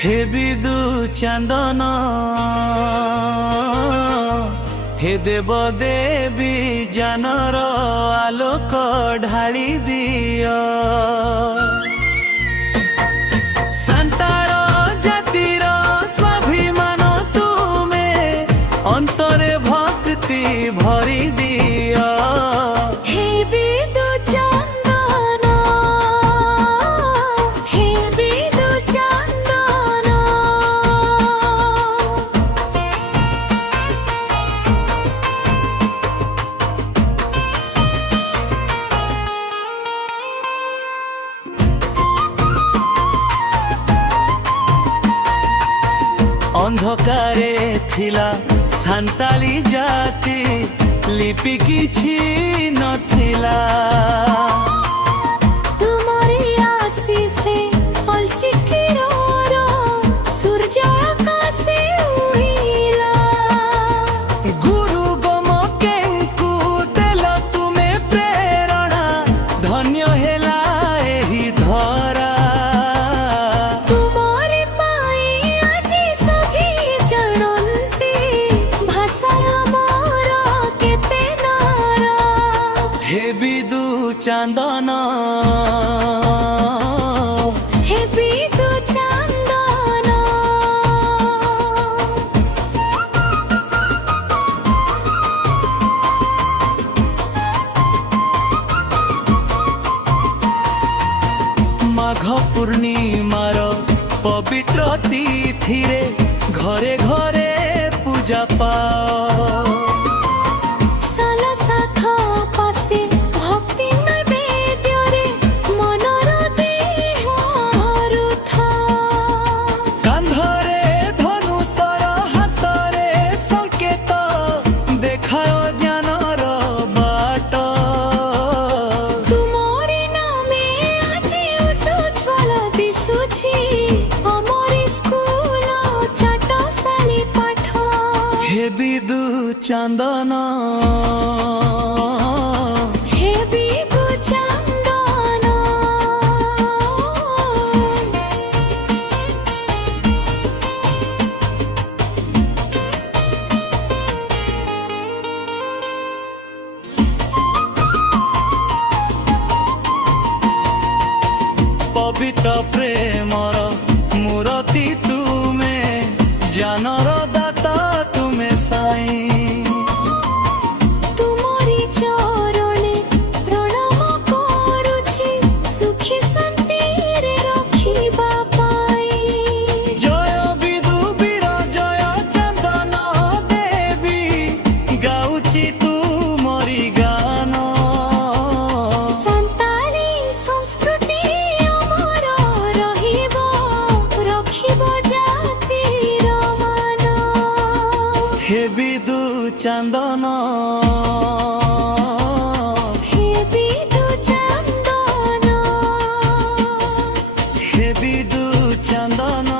हे विदु चंदन हे देव देवी जानर आलोक ढाली दियो। संतार जातिर स्वाभिमान तुमे अंतरे भक्ति भरी दियो। अंधकारे थिला सांताली जाति लिपि किछि नथिला। तुम्हारी आशीषे अलचिकिरो सूर्य आकाशे उहिला। गुरु गोमकेंकु देला तुमे प्रेरणा धन्य हेला एही धरा। हे विदु चंदन हे विदु चंदन माघ पूर्णिमार पवित्र तिथि रे घरे घरे पूजा पाओ। हे विदु चंदन हे विदु चंदन पवित्र प्रेमर मूर्ति तुमे जानर दाता तुमे साई। तुम्हारी चरणे प्रणाम करुछि सुखी शांति रे रखिबा पाई। जय विदु वीर जय चंदन देवी गाउछि तुमरी गान। संताली संस्कृति अमर रहिबो रखिबो जातिर मान। हे विदु चंदन हे विदु चंदन हे विदु चंदन।